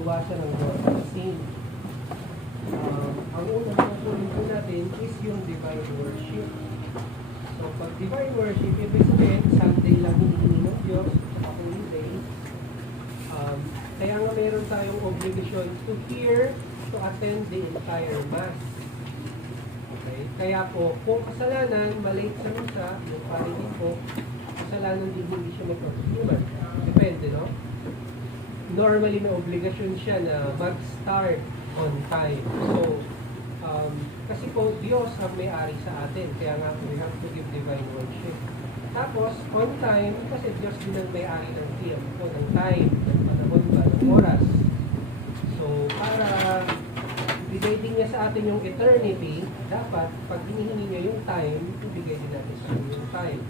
iwasan ang mortal sin. Ang unang tungkulin po natin is yung divine worship. So, pag divine worship, ibig sabihin, Sunday lang hinihingi ng Diyos, sa Holy Day. Kaya nga meron tayong obligation to hear, to attend the entire Mass. Okay? Kaya po, kung kasalanan, malate sa misa, yung parity po, kasalanan din hindi siya mag-human. Depende, no? Normally, may obligasyon siya na mag-start on time. So, kasi po, Diyos ang may-ari sa atin. Kaya nga, we have to give divine worship. Tapos, on time, kasi Diyos din ang may-ari ng tiempo, ng time, ng panahon ba, ng oras. So, para ibigay din niya sa atin yung eternity, dapat, pag hinihingi niya yung time, ibigay din natin sa yung time.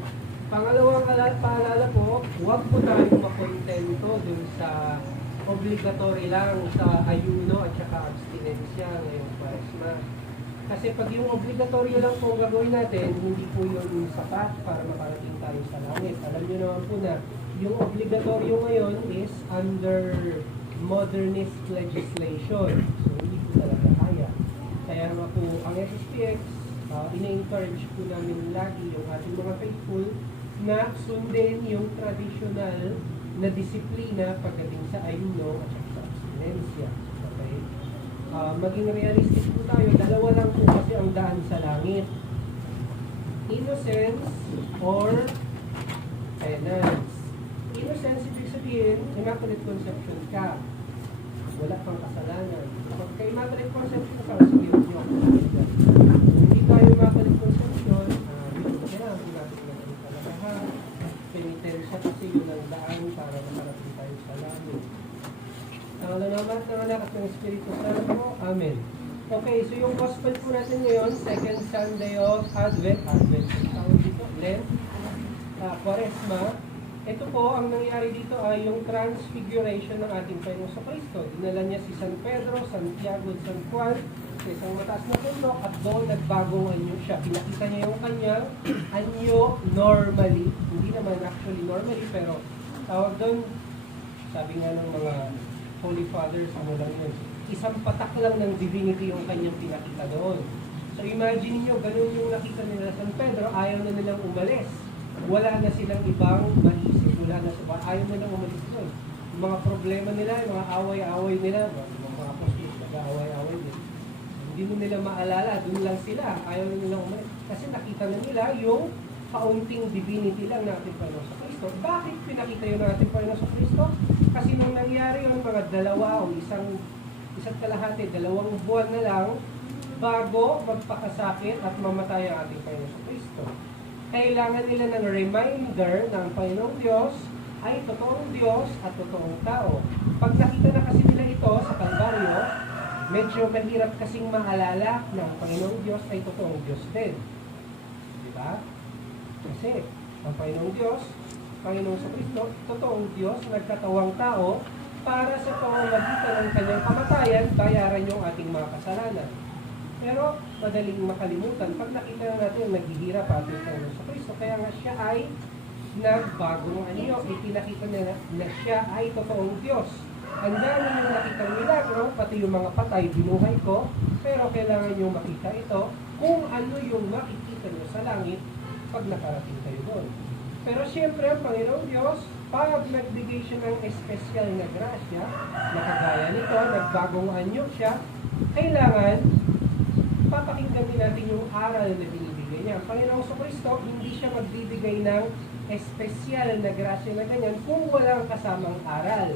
Pangalawang paalala po, huwag po tayong makontento dun sa obligatory lang sa ayuno at saka abstinensya ngayong Kwaresma. Kasi pag yung obligatory lang po gagawin natin, hindi po yun sapat para makarating tayo sa langit. Alam niyo naman po na yung obligatory ngayon is under modernist legislation. So hindi po talaga kaya. Kaya nga po ang SSPX, ina-encourage po namin lagi yung ating mga faithful na sundin yung traditional na disiplina pagdating sa ayuno at sa abstinensya. Okay? Maging realistic po tayo, dalawa lang po kasi ang daan sa langit. Innocence or penance. Innocence, ibig sabihin, immaculate conception ka. Wala kang kasalanan. Pag ka immaculate conception ka, sige, yun. Hindi tayo immaculate conception, penitensya kasi yun ang daan para makarating tayo sa langit. Ang lalamat ng anak at ng Espiritu Santo. Amen. Okay, so yung gospel po natin ngayon, second Sunday of Advent, tawag dito, Lent, Quaresma. Ito po, ang nangyari dito ay yung transfiguration ng ating Panginoon sa Kristo. Dinala niya si San Pedro, Santiago, San Juan, sa isang mataas na bundok at doon nagbagong anyo siya. Pinakita niya yung kanyang anyo normally. Hindi naman actually normally, pero tawag doon, sabi nga ng mga Holy Fathers, ano lang yun, isang patak lang ng divinity yung kanyang pinakita doon. So imagine niyo, ganun yung nakita nila San Pedro, ayaw na nilang umalis. Wala na silang ibang maisip, wala na sila, ayaw na nilang umalis doon. Yung mga problema nila, yung mga away-away nila, yung mga apostles, nag-away-away din. Hindi mo nila maalala, doon lang sila, ayaw na nilang umalis. Kasi nakita na nila yung kaunting divinity lang ng ating Panginoon sa Kristo. Bakit pinakita yun ng ating Panginoon sa Kristo? Kasi nung nangyari yung mga dalawa o isa't kalahati, 2 buwan na lang, bago magpakasakit at mamatay ang ating Panginoon sa Kristo. Kailangan nila ng reminder ng Panginoong Diyos ay totoong Diyos at totoong tao. Pag nakita na kasi nila ito sa Kalbaryo, medyo mahirap kasing maalala na ang Panginoong Diyos ay totoong Diyos din. Diba? Kasi ang Panginoong Diyos, Panginoong sa Kristo, totoong Diyos, nagkatawang tao para sa pamamagitan ng kanyang kamatayan, bayaran yung ating mga kasalanan. Pero madaling makalimutan pag nakita natin naghihirap ating Panginoon sa Kristo. Kaya nga siya ay nagbagong anyo. Ipinakita na siya ay totoong Diyos. Ang dami nyo nakitang milagro, pati yung mga patay, binuhay ko. Pero kailangan nyo makita ito kung ano yung makikita nyo sa langit pag nakarating kayo doon. Pero siyempre, ang Panginoong Diyos, pag nagbigay siya ng espesyal na grasya, nakagaya nito, nagbagong anyo siya, kailangan papakinggan din natin yung aral na binibigay niya. Ang Panginoong sa Kristo, hindi siya magbibigay ng espesyal na grasya na ganyan kung walang kasamang aral.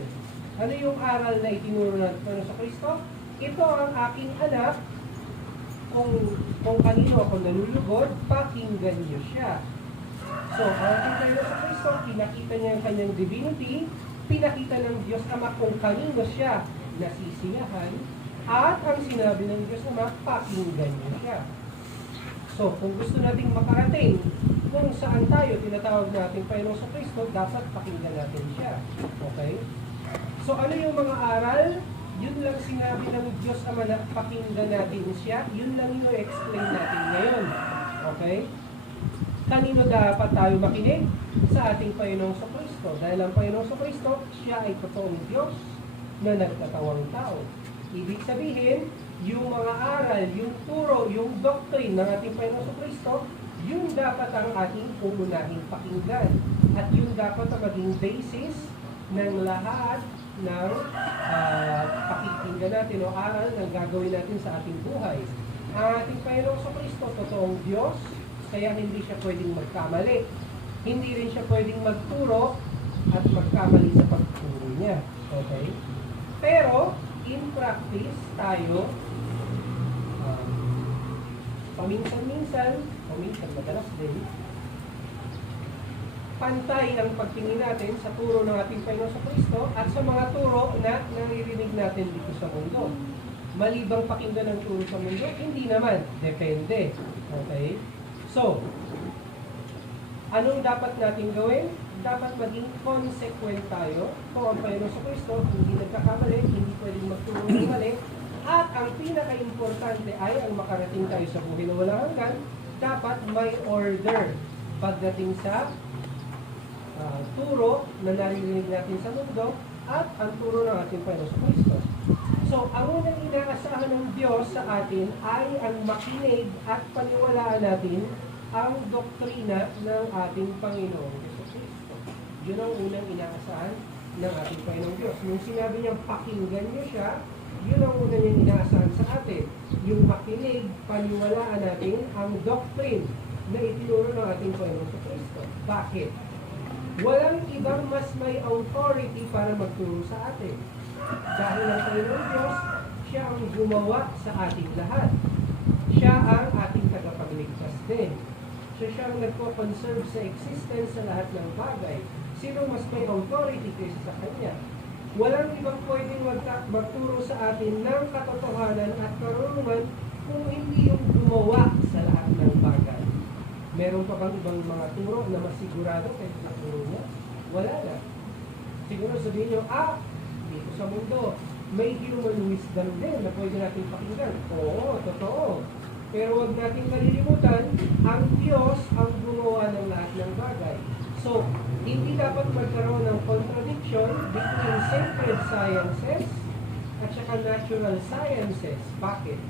Ano yung aral na itinuro ng Panginoon sa Kristo? Ito ang aking anak, kung kanino ako nalulugod, pakinggan niyo siya. So, ang ating Panginoon sa Kristo, pinakita niya ang kanyang divinity, pinakita ng Diyos Ama kung kanino siya nasisiyahan, at ang sinabi ng Diyos Ama, pakinggan niyo siya. So, kung gusto nating makarating kung saan tayo tinatawag natin Panginoon sa Kristo, dapat pakinggan natin siya. Okay? So, ano yung mga aral? Yun lang sinabi ng Diyos Ama na pakinggan natin siya. Yun lang yung explain natin ngayon. Okay? Kanino dapat tayo makinig? Sa ating Panginoong sa Kristo. Dahil ang Panginoong sa Kristo, siya ay totoong Diyos na nagtatawang tao. Ibig sabihin, yung mga aral, yung turo, yung doctrine ng ating Panginoon Kristo, yun dapat ang ating uunahin pakinggan. At yun dapat ang maging basis ng lahat ng pakikinggan natin o aral ng gagawin natin sa ating buhay. Ang ating Panginoon Kristo, totoong Diyos, kaya hindi siya pwedeng magkamali. Hindi rin siya pwedeng magturo at magkamali sa pagturo niya. Okay? Pero, in practice, tayo, paminsan-minsan, madalas din, pantay ang pagtingin natin sa turo ng ating Panginoon Kristo at sa mga turo na naririnig natin dito sa mundo. Malibang pakinggan ng turo sa mundo, hindi naman. Depende. Okay? So, anong dapat natin gawin? Dapat maging consequent tayo kung ang Panginoon Kristo hindi nagkakamali, hindi pwedeng magturo ng mali. At ang pinaka-importante ay ang makarating tayo sa buhay na walang hanggan, dapat may order pagdating sa turo na naririnig natin sa mundo at ang turo ng ating Panginoon Kristo. So, ang unang inaasahan ng Diyos sa atin ay ang makinig at paniwalaan natin ang doktrina ng ating Panginoong Kristo. Yun ang unang inaasahan ng ating Panginoong Diyos. Nung sinabi niyang pakinggan niyo siya, yun ang una niyang inaasahan sa atin. Yung makinig, paniwalaan natin ang doctrine na itinuro ng ating Panginoon sa Kristo. Bakit? Walang ibang mas may authority para magturo sa atin. Dahil ang Panginoon Diyos, siya ang gumawa sa ating lahat. Siya ang ating tagapagligtas din. Siya ang nagpo-conserve sa existence sa lahat ng bagay. Sino mas may authority kaysa sa Kanya? Walang ibang pwedeng magturo sa atin ng katotohanan at karunungan kung hindi yung gumawa sa lahat ng bagay. Meron pa bang ibang mga turo na masigurado kaysa sa turo niya? Wala na. Siguro sabihin nyo, dito sa mundo, may human wisdom din na pwede natin pakinggan. Oo, totoo. Pero huwag natin malilimutan, ang Diyos ang gumawa ng lahat ng bagay. So, hindi dapat magkaroon ng contradiction between sacred sciences at saka natural sciences. Bakit?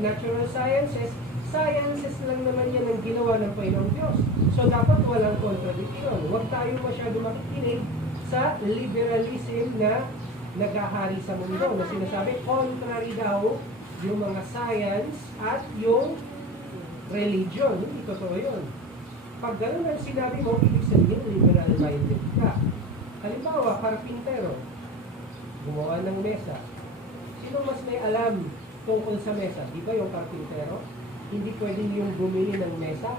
Natural sciences, sciences lang naman yan ang ginawa ng Panginoong Diyos. So, dapat walang contradiction. Huwag tayo masyado makikinig sa liberalism na naghahari sa mundo na sinasabi, contrary daw yung mga science at yung religion. Hindi totoo yun. Pag gano'n ang sinabi mo, ibig sabihin, liberal-minded ka. Halimbawa, karpintero, gumawa ng mesa. Sino mas may alam tungkol sa mesa? Di ba yung karpintero? Hindi pwede yung bumili ng mesa.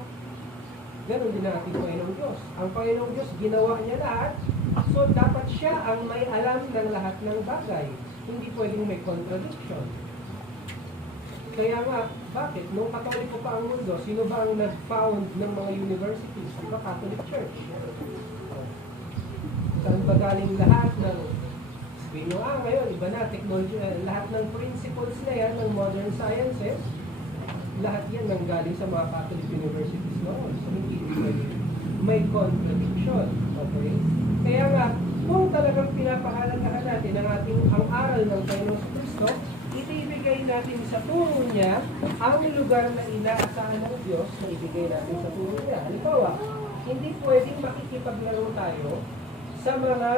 Ganon din ang ating Panginoong Diyos. Ang Panginoong Diyos, ginawa niya lahat. So, dapat siya ang may alam ng lahat ng bagay. Hindi pwedeng may contradiction. Kaya nga, bakit? Nung Katoliko pa ang mundo, sino ba ang nag-found ng mga universities? Di ba Catholic Church? Saan ba galing lahat ng ngayon, iba na, technology, lahat ng principles na yan, ng modern sciences, lahat yan nanggaling sa mga Catholic universities noon. So, hindi pwede may contradiction. Okay? Kaya nga, kung talagang pinapahalagahan natin ang aral ng Panginoon Kristo, ibigay natin sa turo niya ang lugar na inaasahan ng Diyos na ibigay natin sa turo niya. Halimbawa, hindi pwedeng makikipaglaro tayo sa mga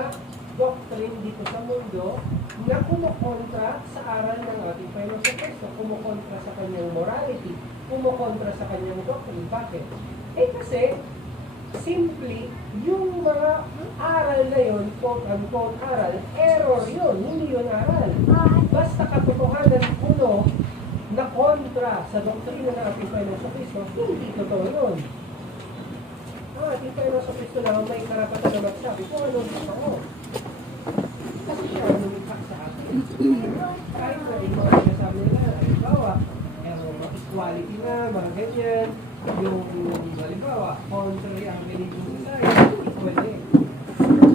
doctrine dito sa mundo na kumukontra sa aral ng ating Panginoon Kristo, kumukontra sa kanyang morality, kumukontra sa kanyang doctrine. Bakit? Kasi, simply, yung mga aral na yun, quote-unquote aral, error yun, hindi yun aral. Basta katotohanan puno na kontra sa doktrina ng ating Panginoon Kristo, hindi totoo yun. Ang ating Panginoon Kristo lang may karapatan na magsabi kung ano totoo. Kasi siya ang lumikha sa atin. Kahit na yung mga sinasabi nila, halimbawa, equality na, mga ganyan, yung halimbawa, contrary ang religion society, hindi pwede.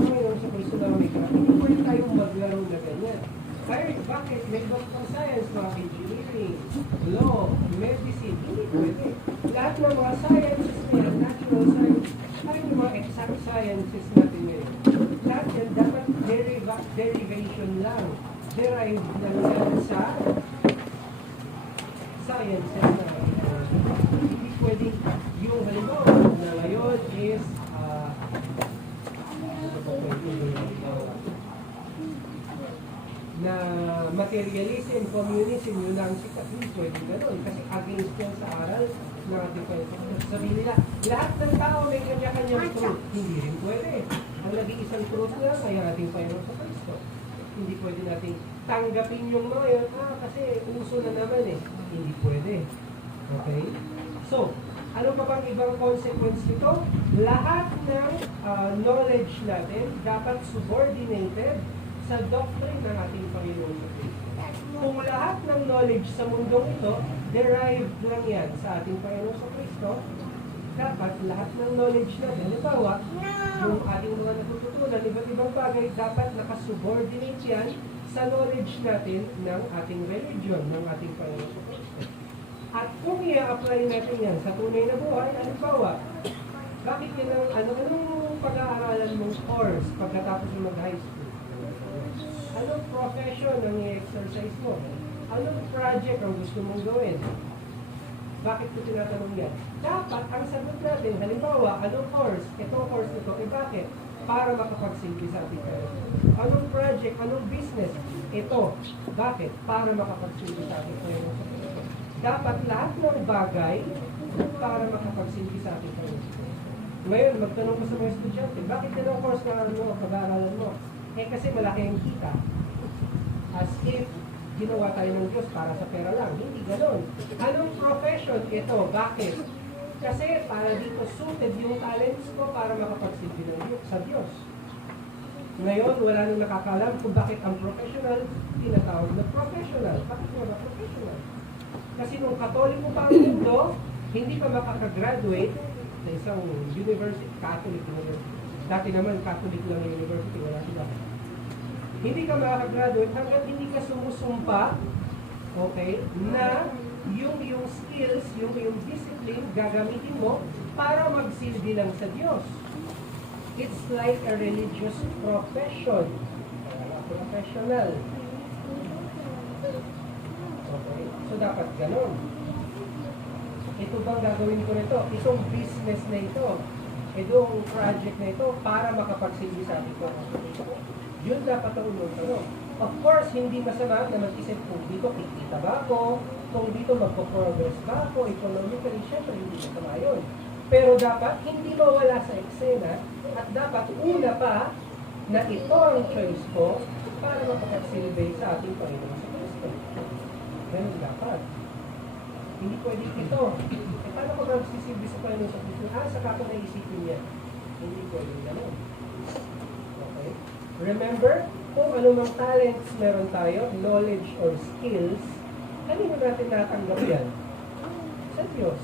Ngayon sa Kristo na may karapatan, hindi pwede tayong maglaro na ganyan. Kahit bakit may doctor science, mga engineering, law, medicine, hindi pwede. Lahat ng mga sciences na yan, natural science, kahit yung mga exact sciences natin ngayon, lahat yan dapat derivation lang. Derived lang yan sa sciences na hindi pwedeng yung halimbawa na ngayon is na materialism, communism, yun lang sikat. Hindi pwede gano'n kasi against yan sa aral ng ating Panginoon. Sabihin nila, lahat ng tao may kanya-kanyang truth. Hindi rin pwede. Ang nag-iisang truth na ay ang ating Panginoon sa Kristo. Hindi pwede natin tanggapin yung mga yun, kasi uso na naman eh. Hindi pwede. Okay? So, ano pa bang ibang consequence nito? Lahat ng knowledge natin dapat subordinated sa doctrine ng ating Panginoon sa Kristo. Kung lahat ng knowledge sa mundong ito, derived lang yan sa ating Panginoon sa Kristo, dapat lahat ng knowledge natin, halimbawa, yung ating mga natututunan, iba't ibang bagay, dapat nakasubordinate yan sa knowledge natin ng ating religion, ng ating Panginoon sa Kristo. At kung i-apply natin yan sa tunay na buhay, halimbawa, bakit yan anong pag-aaralan mong course pagkatapos mo mag-high school? Anong profession ang i-exercise mo? Anong project ang gusto mong gawin? Bakit ko tinatanong yan? Dapat ang sagot natin, halimbawa, anong course? Itong course na ito, bakit? Para makapagsilbi sa ating Panginoon. Anong project? Anong business? Ito. Bakit? Para makapagsilbi sa ating Panginoon. Dapat lahat ng bagay para makapagsilbi sa ating Panginoon. Ngayon, magtanong ko sa mga estudyante, bakit yan ang course na pag-aaralan mo? Kasi malaki ang kita. As if ginawa tayo ng Diyos para sa pera lang. Hindi ganoon. Anong profession ito? Bakit? Kasi para dito suited yung talents ko para makapagsilbi ng Diyos sa Diyos. Ngayon, wala nang nakakalam kung bakit ang professional tinatawag na professional. Bakit wala professional? Kasi nung Katoliko pa ang mundo, hindi pa makakagraduate sa isang university, Catholic university. Dati naman, Catholic lang yung university, wala sila. Hindi ka makakagraduate hanggang hindi ka sumusumpa, okay, na yung skills, yung discipline, gagamitin mo para magsilbi lang sa Diyos. It's like a religious profession. Professional. Okay? So, dapat ganon. Ito bang gagawin ko nito? Itong business na ito, itong project na ito, para makapagsilbi sa ating Panginoon. Yun dapat ang unang tanong. Of course, hindi masama na mag-isip kung dito kikita ba ako, kung dito magpo-progress ba ako, economically, syempre hindi masama yun. Pero dapat hindi mawala sa eksena at dapat una pa na ito ang choice ko para makapagsilbi sa ating Panginoon sa Kristo. Ganun dapat. Hindi pwede ito. Paano ko magsisilbi sa Panginoon sa Kristo? Saka ko naisipin niya. Hindi pwede ganun. Okay? Remember, kung anumang talents meron tayo, knowledge or skills, kanino natin natanggap yan? Sa Diyos.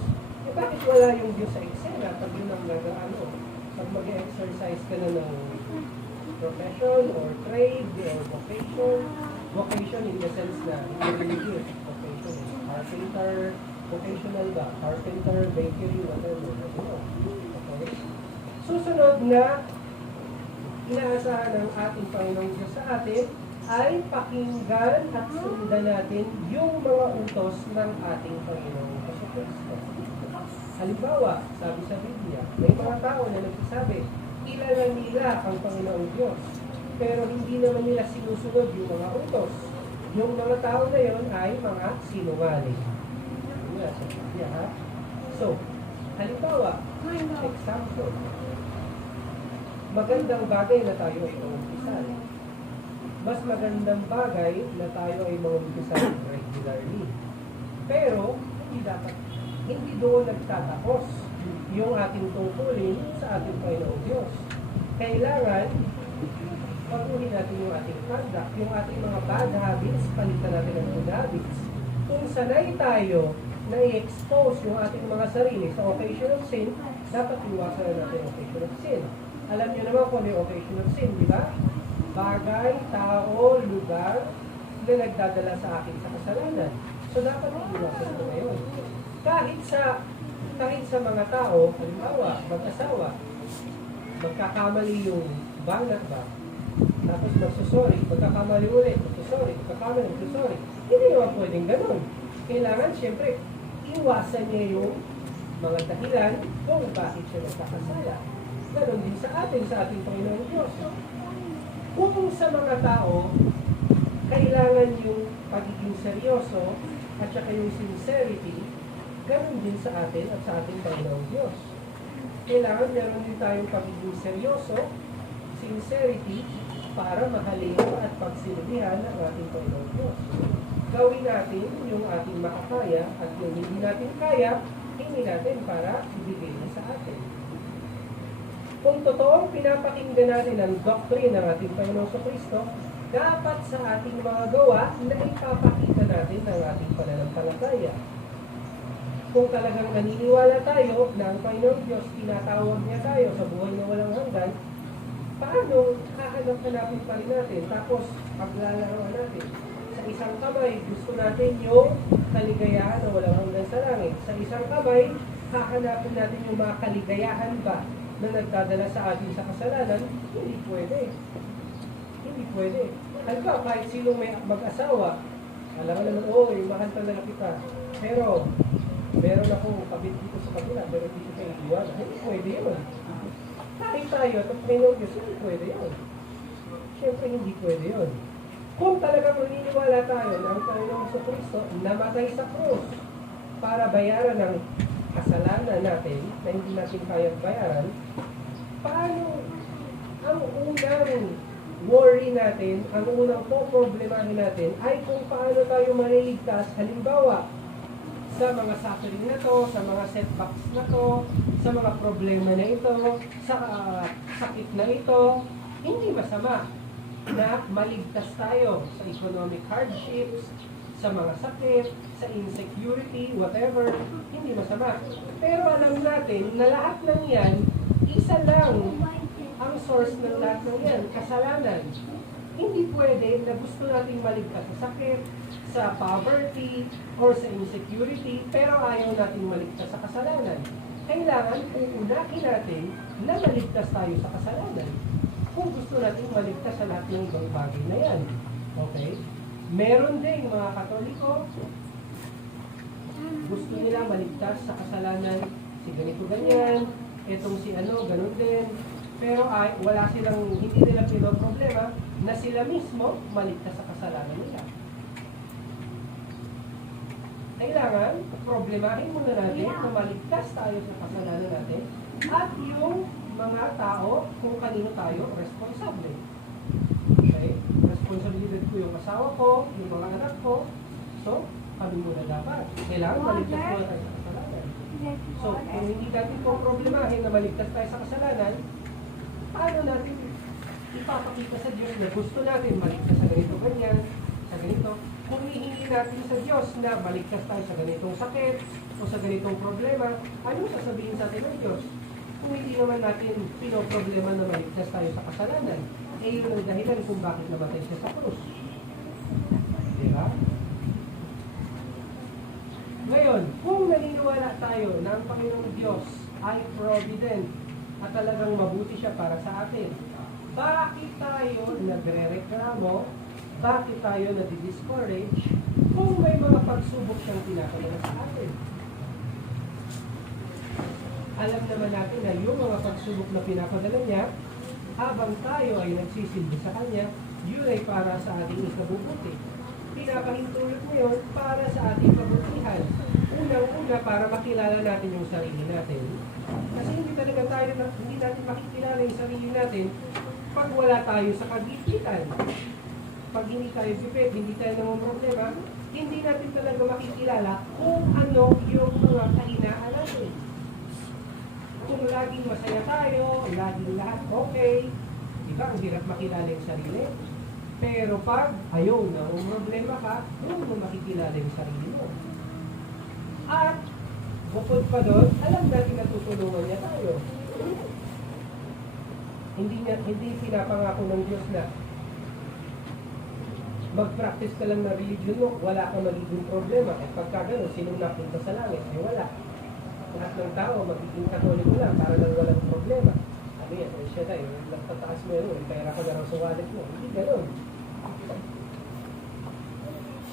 Bakit wala yung Diyos sa eksena pag yun ang nagaano? Pag mag-exercise ka na ng profession or trade or vocation in the sense na religious vocation, carpenter, vocational ba? Carpenter, bakery, whatever. Okay? Susunod na inaasahan ng ating Panginoon Diyos sa atin ay pakinggan at sundan natin yung mga utos ng ating Panginoon Jesucristo. Halimbawa, sabi sa Biblia, may mga tao na nagsasabi, kilala nila ang Panginoong Diyos, pero hindi naman nila sinusunod yung mga utos. Yung mga tao na yon ay mga sinungaling. Sa Biblia, ha? So, halimbawa, example, magandang bagay na tayo ay mangumpisal. Mas magandang bagay na tayo ay mangumpisal regularly. Pero, hindi doon nagtatapos yung ating tungkulin sa ating Panginoong Diyos. Kailangan, pag-uhin natin yung ating conduct, yung ating mga bad habits, palitan natin ang good habits. Kung sanay tayo na i-expose yung ating mga sarili sa occasion of sin, dapat iwasan natin ang occasion of sin. Alam niyo naman kung ano yung occasion of sin, di ba? Bagay, tao, lugar na nagdadala sa akin sa kasalanan. So, dapat iwasan ito ngayon. Kahit sa mga tao, halimbawa, mag-asawa, magkakamali yung bangat ba? Tapos magsusorry, pagkakamali ulit, magsusorry, pagkakamali, magsusorry. Hindi naman pwedeng ganun. Kailangan, siyempre, iwasan niya yung mga dahilan kung bakit siya nagkakasala. Ganon din sa ating Panginoon Diyos. Kung sa mga tao, kailangan yung pagiging seryoso at saka yung sincerity, ganon din sa atin at sa ating Panginoon Diyos. Kailangan meron din tayong pagiging seryoso, sincerity, para mahalin at pagsilbihan ng ating Panginoon Diyos. Gawin natin yung ating makakaya at yung hindi natin kaya, hindi natin para ibigay na sa atin. Kung totoong pinapakinggan natin ang doctrine ng ating Panginoon Kristo, dapat sa ating mga gawa na ipapakita natin ng ating pananampalataya. Kung talagang naniniwala tayo na ang Panginoon Diyos, tinatawag niya tayo sa buhay na walang hanggan, paano hahanap-hanapin pa rin natin? Tapos, paglalaroan natin. Sa isang kamay, gusto natin yung kaligayahan na walang hanggan sa langit. Sa isang kamay, hahanapin natin yung mga kaligayahan ba na nagdadala sa atin sa kasalanan. Hindi pwede. Hindi pwede. Halimbawa, kahit sino may mag-asawa, alam mo naman, mahal talaga kita. Pero, meron akong kabit dito sa kabila, pero dito kayo iwan. Hindi pwede yun. Kahit tayo, at Panginoon Diyos, hindi pwede yun. Siyempre, hindi pwede yun. Kung talagang maniniwala tayo na ang Panginoon Kristo namatay sa krus para bayaran ng kasalanan natin na hindi natin kayang bayaran, paano ang unang worry natin, ang unang poproblemahin natin ay kung paano tayo maliligtas, halimbawa, sa mga suffering na to, sa mga setbacks na to, sa mga problema na ito, sa sakit na ito. Hindi masama na maligtas tayo sa economic hardships, sa mga sakit, sa insecurity, whatever. Hindi masama. Pero alam natin na lahat ng yan, isa lang ang source ng lahat ng yan, kasalanan. Hindi pwede na gusto nating maligtas sa sakit, sa poverty, or sa insecurity, pero ayaw nating maligtas sa kasalanan. Kailangan uunahin natin na maligtas tayo sa kasalanan. Kung gusto nating maligtas sa lahat ng ibang bagay na yan. Okay? Meron din mga Katoliko, gusto nila maligtas sa kasalanan, si ganito ganyan, etong si ano, ganun din. Pero wala silang, hindi nila problema na sila mismo maligtas sa kasalanan nila. Kailangan, problemahin muna natin na maligtas tayo sa kasalanan natin at yung mga tao kung kanino tayo responsable. Okay? Responsibilidad ko yung asawa ko, yung mga anak ko. So, kami muna dapat. Kailangan maligtas muna tayo sa kasalanan. So, kung hindi natin po problemahin na maligtas tayo sa kasalanan, paano natin ipapakita sa Diyos na gusto natin maligtas sa ganito ganyan, sa ganito? Kung hihingi natin sa Diyos na maligtas tayo sa ganitong sakit o sa ganitong problema, anong sasabihin sa atin ng Diyos? Kung hindi naman natin pinoproblema na maligtas tayo sa kasalanan, yun ang dahilan kung bakit namatay siya sa krus. Diba? Ngayon, kung naniniwala tayo na ang Panginoong Diyos ay provident at talagang mabuti siya para sa atin, bakit tayo nagre-reklamo? Bakit tayo nadi-discourage kung may mga pagsubok siyang pinapadala sa atin? Alam naman natin na yung mga pagsubok na pinapadala niya, habang tayo ay nagsisilbi sa Kanya, yun ay para sa ating ikabubuti. Pinapahintulot mo yun para sa ating kabutihan. Unang-una para makilala natin yung sarili natin. Kasi hindi talaga tayo, hindi natin makikilala yung sarili natin pag wala tayo sa kagipitan. Pag hindi tayo pipit, hindi tayo naman problema, hindi natin talaga makikilala kung ano yung mga kahinaan natin. Kung laging masaya tayo, laging lahat okay, di ba, ang hirap makilala yung sarili. Pero pag ayaw na, kung problema ka, doon mo makikilala yung sarili mo. At, bukod pa doon, alam natin na tutulungan niya tayo. Hindi pinapangako ng Diyos na mag-practice ka lang na religion mo, wala kang magiging problema. At pagka gano'n, sinong napunta sa langit? Ay wala. Lahat ng tao, magiging katoliko lang para lang walang problema. Sabi niya, siya tayo, nagtataas mo yun, pera ko na raw sa wallet mo. Hindi ganun.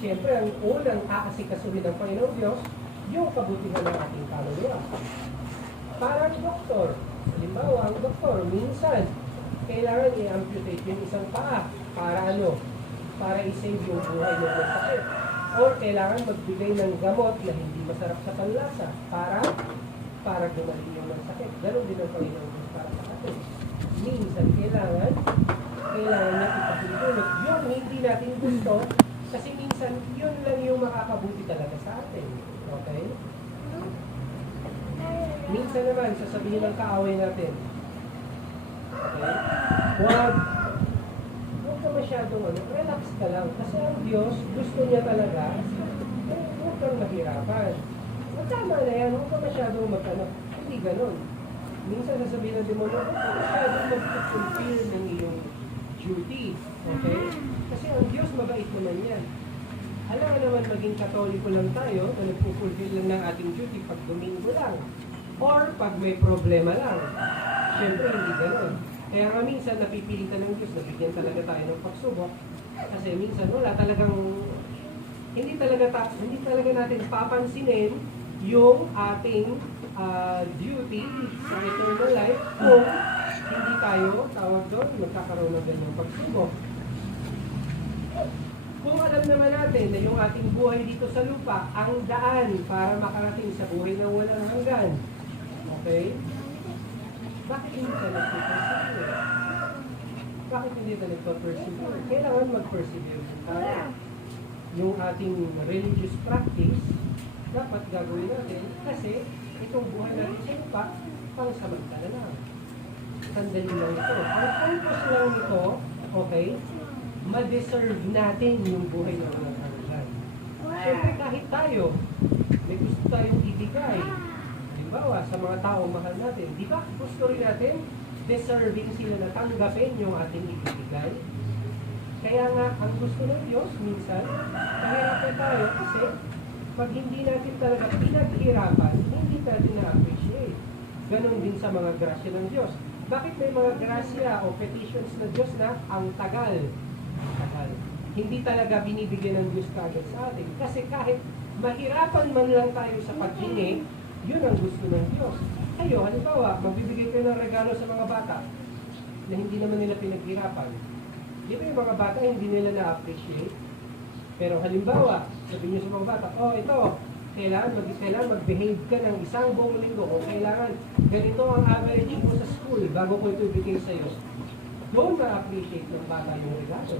Siyempre, ang unang aasikasuhin ng Panginoong Diyos, yung kabutihan ng ating kaluluwa. Parang doktor. Halimbawa, ang doktor, minsan, kailangan i-amputate yung isang paa. Para ano? Para i-save yung buhay mo ng sakit. Or kailangan magbigay ng gamot na hindi masarap sa panlasa. Para gumaling yung ng sakit. Ganon din ang Panginoong Diyos para sa atin. Minsan, kailangan niya ipahintulot yung hindi natin gusto. Kasi minsan, yun lang yung makakabuti talaga sa atin. Okay? Minsan naman, sasabihin ng kaaway natin, okay? Huwag ka masyadong relax ka lang. Kasi ang Diyos, gusto niya talaga, huwag kang mahirapan. Tama na yan, huwag ka masyadong hindi ganun. Minsan sasabihin ng demonyo, huwag ka masyadong mag-fulfill ng iyong duty. Okay? Kasi ang Diyos mabait naman yan. Alam naman maging katoliko lang tayo na nagpupulfill lang ng ating duty pag Domingo lang. Or pag may problema lang. Siyempre, hindi gano'n. Kaya nga minsan napipilitan ng Diyos, nabigyan talaga tayo ng pagsubok. Kasi minsan wala talagang, hindi talaga natin papansinin yung ating duty sa eternal life kung hindi tayo, tawag doon, magkakaroon ng ganyang pagsubok. Kung alam naman natin na yung ating buhay dito sa lupa, ang daan para makarating sa buhay na walang hanggan. Okay? Bakit hindi tayo nagpe-persevere? Bakit hindi tayo nagpe-persevere? Kailangan mag-persevere din tayo. Yung ating religious practice, dapat gagawin natin kasi itong buhay natin sa lupa, pang-samantala lang. Sandali lang ito. Ang purpose lang nito, okay, ma-deserve natin yung buhay na walang hanggan. Siyempre kahit tayo, may gusto tayong ibigay. Halimbawa, sa mga taong mahal natin, di ba gusto rin natin deserving sila na tanggapin yung ating ibigay? Kaya nga, ang gusto ng Diyos, minsan, mahirapan tayo kasi pag hindi natin talaga pinaghirapan, hindi natin na-appreciate. Ganon din sa mga grasya ng Diyos. Bakit may mga grasya o petitions ng Diyos na ang tagal? Hindi talaga binibigyan ng Diyos kagad sa atin. Kasi kahit mahirapan man lang tayo sa paghingi, yun ang gusto ng Diyos. Kayo, halimbawa, magbibigay kayo ng regalo sa mga bata na hindi naman nila pinaghirapan. Di ba yung mga bata hindi nila na-appreciate? Pero halimbawa, sabihin niyo sa mga bata, ito, kailangan mag-behave ka ng isang buong linggo o kailangan ganito ang average mo sa school bago ko ito ibigay sa iyo. Doon na-appreciate ng bata yung regalo.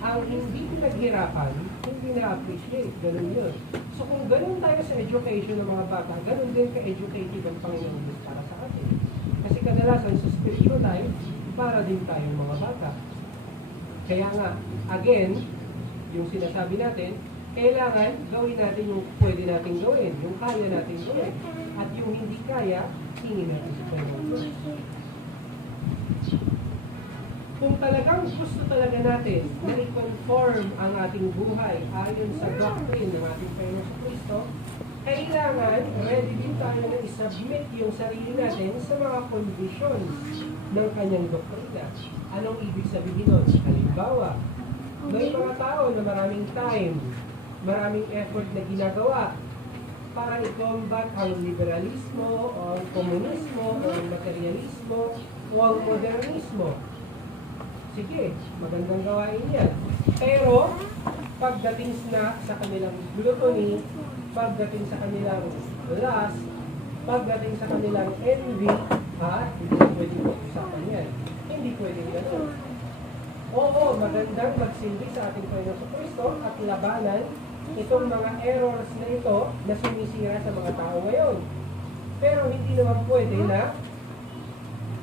Ang hindi pinaghirapan, hindi na-appreciate. Ganun yun. So kung ganun tayo sa education ng mga bata, ganun din ka-educated ang Panginoon Diyos para sa atin. Kasi kadalasan sa spiritual life, para din tayong mga bata. Kaya nga, again, yung sinasabi natin, kailangan gawin natin yung pwede natin gawin, yung kaya natin gawin. At yung hindi kaya, hingin natin sa Panginoon Diyos. Kung talagang gusto talaga natin na i-conform ang ating buhay ayon sa doctrine ng ating Panginoon Kristo, kailangan ready din tayo na i-submit yung sarili natin sa mga conditions ng kanyang doktrina. Anong ibig sabihin nun? Halimbawa, may mga tao na maraming time, maraming effort na ginagawa para i-combat ang liberalismo, o ang komunismo, o ang materialismo, o ang modernismo. Sige, magandang gawain yan. Pero, pagdating sa kanilang gluttony, pagdating sa kanilang lust, pagdating sa kanilang envy, hindi pwedeng pag-usapan yan. Hindi pwedeng gano'n. Oo, magandang magsilbi sa ating Panginoon Kristo at labanan itong mga errors na ito na sumisira sa mga tao ngayon. Pero hindi naman pwede na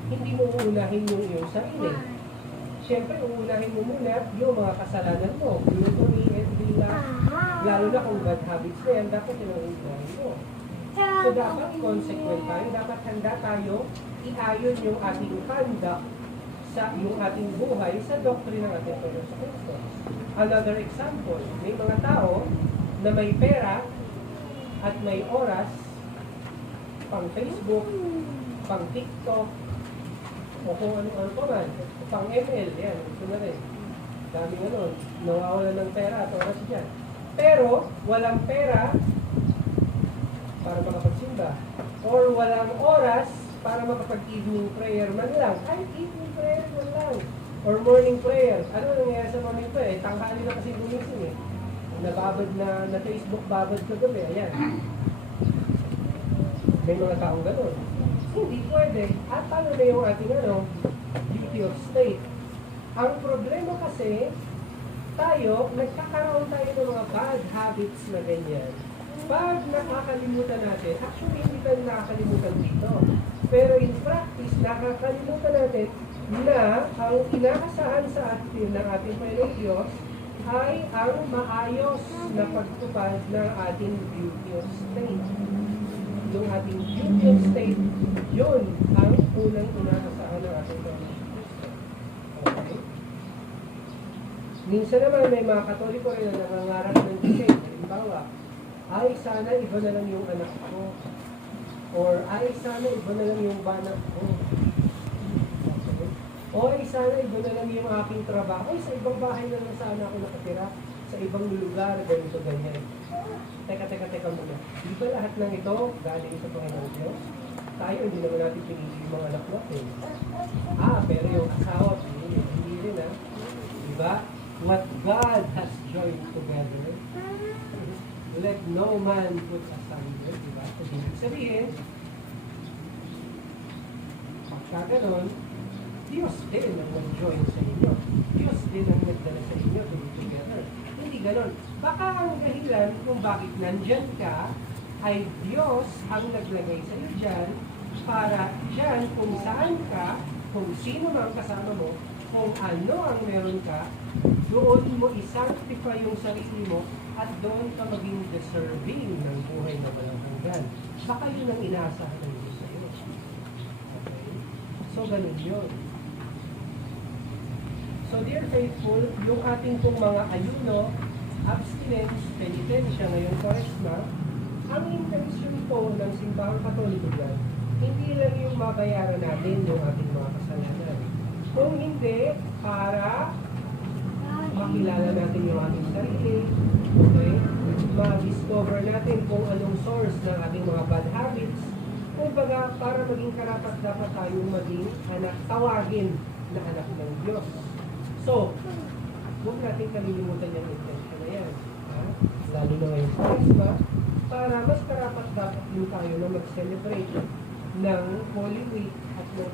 hindi mo uunahin yung iyong sarili. Siyempre, uunahin mo muna yung mga kasalanan mo. Gluttony, envy na, lalo na kung bad habits na yan, dapat yung uunahin mo. So, dapat consequent tayo, dapat handa tayo iayon yung ating conduct sa yung ating buhay sa doctrine ng ating Panginoon sa Kristo. Another example, may mga tao na may pera at may oras pang Facebook, pang TikTok, o kung ano pa man, pang ML, yan, ito na rin. Daming ano, nawawalan ng pera at oras dyan. Pero, walang pera para makapagsimba. Or walang oras para makapag-evening prayer man lang. Ay, evening prayer man lang. Or morning prayer. Ano nangyayari sa morning prayer? Tanghali na kasi gumising eh. Nababad na Facebook, babad ka gabi. Ayan. May mga taong gano'n. Hindi pwede. At paano na yung ating duty of state? Ang problema kasi, nagkakaroon tayo ng mga bad habits na ganyan. Pag nakakalimutan natin, actually hindi tayo nakakalimutan dito. Pero in practice, nakakalimutan natin na ang inaasahan sa atin ng ating Panginoong Diyos ay ang maayos na pagtupad ng ating duty of state. Yung ating duty of state, yun ang unang inaasahan ng ating Panginoong Diyos. Okay? Minsan naman may mga Katoliko rin na nangangarap ng disay. Halimbawa, ay sana iba na lang yung anak ko. Or ay sana iba na lang yung banak ko. Okay. O ay sana iba na lang yung aking trabaho. Ay sa ibang bahay na lang sana ako nakatira. Sa ibang lugar, ganito, ganyan. Teka muna. Di ba lahat ng ito galing sa Panginoon Diyos? Tayo, hindi naman natin pinili yung mga anak natin. Pero yung asawa, hindi rin Diba? What God has joined together, let no man put asunder, diba? So, ibig sabihin, pagka ganon, Diyos din ang nag-join sa inyo. Diyos din ang nagdala sa inyo to be together. Hindi ganon. Baka ang dahilan kung bakit nandyan ka, ay Diyos ang naglagay sa iyo dyan, para dyan kung saan ka, kung sino man kasama mo, kung ano ang meron ka, doon mo i-sanctify yung sarili mo at doon ka maging deserving ng buhay na walang hanggan. Baka yun ang inaasahan ng Diyos sa iyo. Okay? So, ganun yun. So, dear faithful, yung ating pong mga ayuno, abstinence, penitensya ngayong Kwaresma, ang intention po ng Simbahang Katoliko dyan, hindi lang yung mabayaran natin yung ating mga kasalanan. Kung hindi, para makilala natin yung ating sarili, okay? Ma-discover natin kung anong source ng ating mga bad habits, kumbaga para maging karapat-dapat tayong maging tawagin na anak ng Diyos. So, huwag natin kalilimutan yung intention na yan. Lalo na ngayon sa Kwaresma, para mas karapat-dapat din tayo na mag-celebrate ng Holy Week at ng